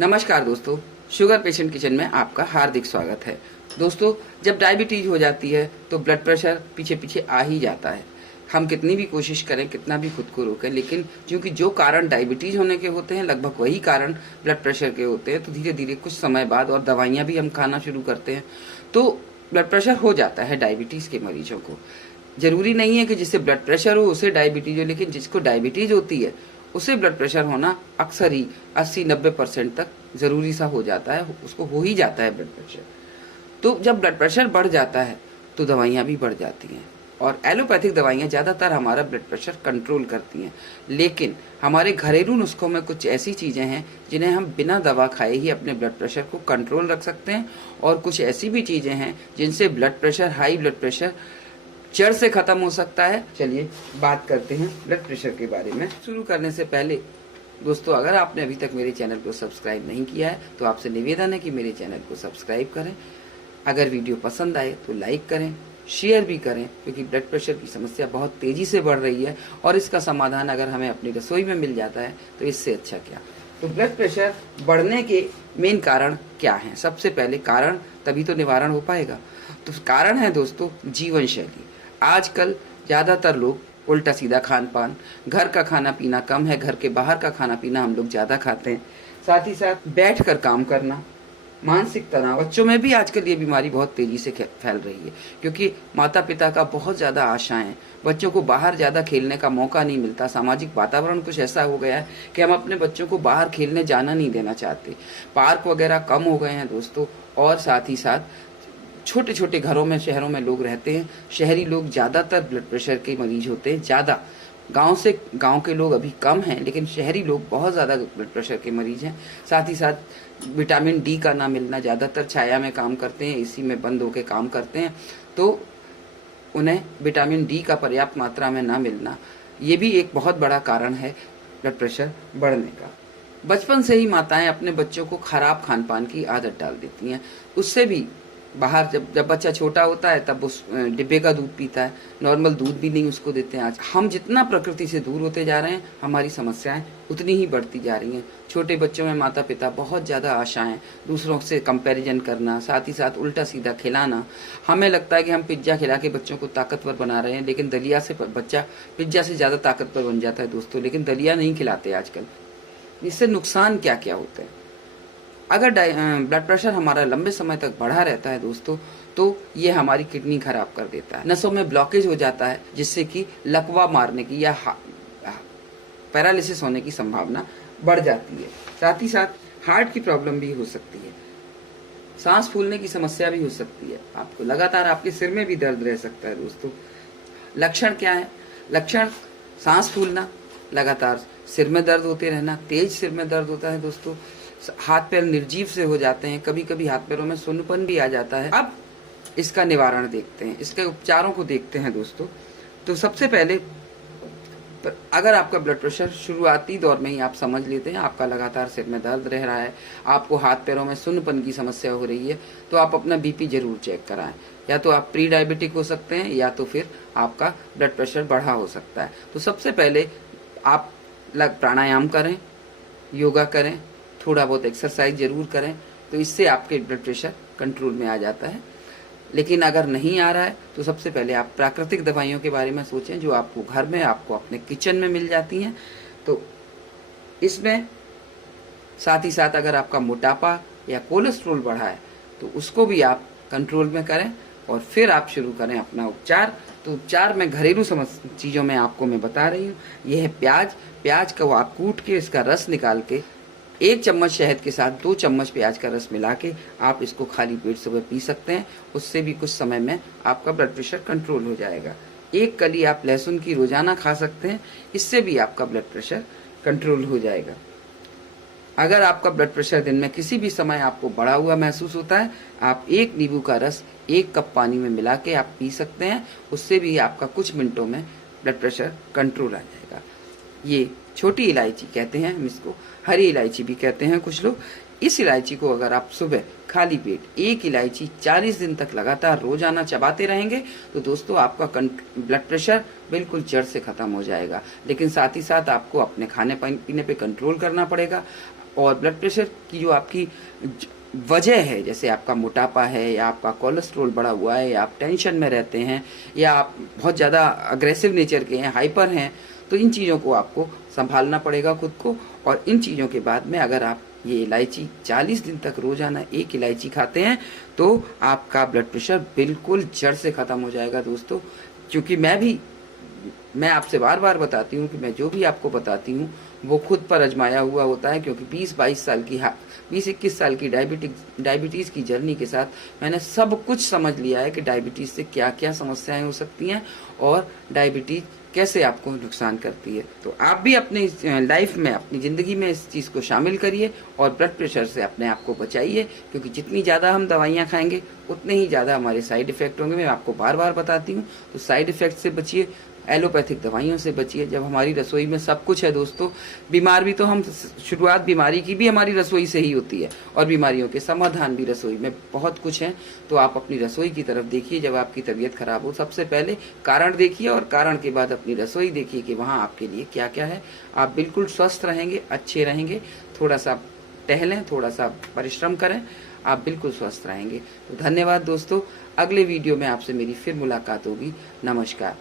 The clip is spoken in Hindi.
नमस्कार दोस्तों, शुगर पेशेंट किचन में आपका हार्दिक स्वागत है। दोस्तों, जब डायबिटीज हो जाती है तो ब्लड प्रेशर पीछे पीछे आ ही जाता है। हम कितनी भी कोशिश करें, कितना भी खुद को रोकें, लेकिन क्योंकि जो कारण डायबिटीज होने के होते हैं लगभग वही कारण ब्लड प्रेशर के होते हैं, तो धीरे धीरे कुछ समय बाद और दवाइयां भी हम खाना शुरू करते हैं तो ब्लड प्रेशर हो जाता है डायबिटीज के मरीजों को। जरूरी नहीं है कि जिससे ब्लड प्रेशर हो उसे डायबिटीज हो, लेकिन जिसको डायबिटीज होती है उसे ब्लड प्रेशर होना अक्सर ही 80-90% तक जरूरी सा हो जाता है, उसको हो ही जाता है ब्लड प्रेशर। तो जब ब्लड प्रेशर बढ़ जाता है तो दवाइयां भी बढ़ जाती हैं और एलोपैथिक दवाइयां ज्यादातर हमारा ब्लड प्रेशर कंट्रोल करती हैं, लेकिन हमारे घरेलू नुस्खों में कुछ ऐसी चीजें हैं जिन्हें हम बिना दवा खाए ही अपने ब्लड प्रेशर को कंट्रोल रख सकते हैं, और कुछ ऐसी भी चीजें हैं जिनसे blood pressure, high blood pressure जड़ से खत्म हो सकता है। चलिए बात करते हैं ब्लड प्रेशर के बारे में। शुरू करने से पहले दोस्तों, अगर आपने अभी तक मेरे चैनल को सब्सक्राइब नहीं किया है तो आपसे निवेदन है कि मेरे चैनल को सब्सक्राइब करें। अगर वीडियो पसंद आए तो लाइक करें, शेयर भी करें, क्योंकि ब्लड प्रेशर की समस्या बहुत तेजी से बढ़ रही है और इसका समाधान अगर हमें अपनी रसोई में मिल जाता है तो इससे अच्छा क्या। तो ब्लड प्रेशर बढ़ने के मेन कारण क्या हैं? सबसे पहले कारण, तभी तो निवारण हो पाएगा। तो कारण है दोस्तों जीवन शैली। आजकल ज्यादातर लोग उल्टा सीधा खान पान, घर का खाना पीना कम है, घर के बाहर का खाना पीना हम लोग ज्यादा खाते हैं। साथ ही साथ बैठ कर काम करना, मानसिक तनाव, बच्चों में भी आजकल ये बीमारी बहुत तेजी से फैल रही है क्योंकि माता पिता का बहुत ज्यादा आशाएं, बच्चों को बाहर ज्यादा खेलने का मौका नहीं मिलता। सामाजिक वातावरण कुछ ऐसा हो गया है कि हम अपने बच्चों को बाहर खेलने जाना नहीं देना चाहते। पार्क वगैरह कम हो गए हैं दोस्तों, और साथ ही साथ छोटे छोटे घरों में, शहरों में लोग रहते हैं। शहरी लोग ज्यादातर ब्लड प्रेशर के मरीज होते हैं, ज्यादा। गांव के लोग अभी कम हैं, लेकिन शहरी लोग बहुत ज्यादा ब्लड प्रेशर के मरीज हैं। साथ ही साथ विटामिन डी का ना मिलना, ज्यादातर छाया में काम करते हैं, एसी में बंद होकर काम करते हैं, तो उन्हें विटामिन डी का पर्याप्त मात्रा में ना मिलना, ये भी एक बहुत बड़ा कारण है ब्लड प्रेशर बढ़ने का। बचपन से ही माताएं अपने बच्चों को खराब खान पान की आदत डाल देती हैं। उससे भी बाहर, जब बच्चा छोटा होता है तब उस डिब्बे का दूध पीता है, नॉर्मल दूध भी नहीं उसको देते हैं। आज हम जितना प्रकृति से दूर होते जा रहे हैं, हमारी समस्याएं उतनी ही बढ़ती जा रही हैं। छोटे बच्चों में माता पिता बहुत ज्यादा आशाएं, दूसरों से कंपैरिजन करना, साथ ही साथ उल्टा सीधा खिलाना। हमें लगता है कि हम पिज्जा खिला के बच्चों को ताकतवर बना रहे हैं, लेकिन दलिया से बच्चा पिज्जा से ज्यादा ताकतवर बन जाता है दोस्तों। लेकिन दलिया नहीं खिलाते आजकल। इससे नुकसान क्या क्या होते हैं? अगर ब्लड प्रेशर हमारा लंबे समय तक बढ़ा रहता है दोस्तों, तो ये हमारी किडनी खराब कर देता है। नसों में ब्लॉकेज हो जाता है, जिससे कि लकवा मारने की या पैरालिसिस होने की संभावना बढ़ जाती है। साथ ही साथ हार्ट की प्रॉब्लम भी हो सकती है, सांस फूलने की समस्या भी हो सकती है, आपको लगातार आपके सिर में भी दर्द रह सकता है दोस्तों। लक्षण क्या है? लक्षण सांस फूलना, लगातार सिर में दर्द होते रहना, तेज सिर में दर्द होता है दोस्तों, हाथ पैर निर्जीव से हो जाते हैं, कभी कभी हाथ पैरों में सुन्नपन भी आ जाता है। अब इसका निवारण देखते हैं, इसके उपचारों को देखते हैं दोस्तों। तो सबसे पहले, अगर आपका ब्लड प्रेशर शुरुआती दौर में ही आप समझ लेते हैं, आपका लगातार सिर में दर्द रह रहा है, आपको हाथ पैरों में सुन्नपन की समस्या हो रही है, तो आप अपना बीपी जरूर चेक कराएं। या तो आप प्री डायबिटिक हो सकते हैं, या तो फिर आपका ब्लड प्रेशर बढ़ा हो सकता है। तो सबसे पहले आप प्राणायाम करें, योगा करें, थोड़ा बहुत एक्सरसाइज जरूर करें, तो इससे आपके ब्लड प्रेशर कंट्रोल में आ जाता है। लेकिन अगर नहीं आ रहा है तो सबसे पहले आप प्राकृतिक दवाइयों के बारे में सोचें, जो आपको घर में, आपको अपने किचन में मिल जाती हैं। तो इसमें साथ ही साथ अगर आपका मोटापा या कोलेस्ट्रोल बढ़ा है तो उसको भी आप कंट्रोल में करें और फिर आप शुरू करें अपना उपचार। तो उपचार में घरेलू चीजों में आपको मैं बता रही हूँ। यह है प्याज। प्याज को आप कूट के इसका रस निकाल के 1 चम्मच शहद के साथ 2 चम्मच प्याज का रस मिला के आप इसको खाली पेट सुबह पी सकते हैं। उससे भी कुछ समय में आपका ब्लड प्रेशर कंट्रोल हो जाएगा। 1 कली आप लहसुन की रोजाना खा सकते हैं, इससे भी आपका ब्लड प्रेशर कंट्रोल हो जाएगा। अगर आपका ब्लड प्रेशर दिन में किसी भी समय आपको बढ़ा हुआ महसूस होता है, आप 1 नींबू का रस 1 कप पानी में मिला के आप पी सकते हैं। उससे भी आपका कुछ मिनटों में ब्लड प्रेशर कंट्रोल आ जाएगा। ये छोटी इलायची कहते हैं हम इसको, हरी इलायची भी कहते हैं कुछ लोग। इस इलायची को अगर आप सुबह खाली पेट 1 इलायची 40 दिन तक लगातार रोजाना चबाते रहेंगे तो दोस्तों आपका ब्लड प्रेशर बिल्कुल जड़ से खत्म हो जाएगा। लेकिन साथ ही साथ आपको अपने खाने पीने पे कंट्रोल करना पड़ेगा। और ब्लड प्रेशर की जो आपकी वजह है, जैसे आपका मोटापा है या आपका कोलेस्ट्रॉल बढ़ा हुआ है या आप टेंशन में रहते हैं या आप बहुत ज़्यादा अग्रेसिव नेचर के हैं, हाइपर हैं, तो इन चीज़ों को आपको संभालना पड़ेगा खुद को। और इन चीज़ों के बाद में अगर आप ये इलायची 40 दिन तक रोजाना एक इलायची खाते हैं तो आपका ब्लड प्रेशर बिल्कुल जड़ से ख़त्म हो जाएगा दोस्तों। क्योंकि मैं आपसे बार बार बताती हूँ कि मैं जो भी आपको बताती हूँ वो खुद पर आजमाया हुआ होता है, क्योंकि 20-21 साल की डायबिटीज़ की जर्नी के साथ मैंने सब कुछ समझ लिया है कि डायबिटीज़ से क्या क्या समस्याएं हो सकती हैं और डायबिटीज़ कैसे आपको नुकसान करती है। तो आप भी अपनी लाइफ में, अपनी ज़िंदगी में इस चीज़ को शामिल करिए और ब्लड प्रेशर से अपने आप को बचाइए, क्योंकि जितनी ज़्यादा हम दवाइयाँ खाएंगे उतने ही ज़्यादा हमारे साइड इफ़ेक्ट होंगे। मैं आपको बार बार बताती हूँ, तो साइड इफ़ेक्ट से बचिए, एलोपैथिक दवाइयों से बचिए। जब हमारी रसोई में सब कुछ है दोस्तों, बीमार भी तो हम, शुरुआत बीमारी की भी हमारी रसोई से ही होती है और बीमारियों के समाधान भी रसोई में बहुत कुछ है। तो आप अपनी रसोई की तरफ देखिए। जब आपकी तबीयत खराब हो, सबसे पहले कारण देखिए और कारण के बाद अपनी रसोई देखिए कि वहाँ आपके लिए क्या क्या है। आप बिल्कुल स्वस्थ रहेंगे, अच्छे रहेंगे। थोड़ा सा टहलें, थोड़ा सा परिश्रम करें, आप बिल्कुल स्वस्थ रहेंगे। तो धन्यवाद दोस्तों। अगले वीडियो में आपसे मेरी फिर मुलाकात होगी। नमस्कार।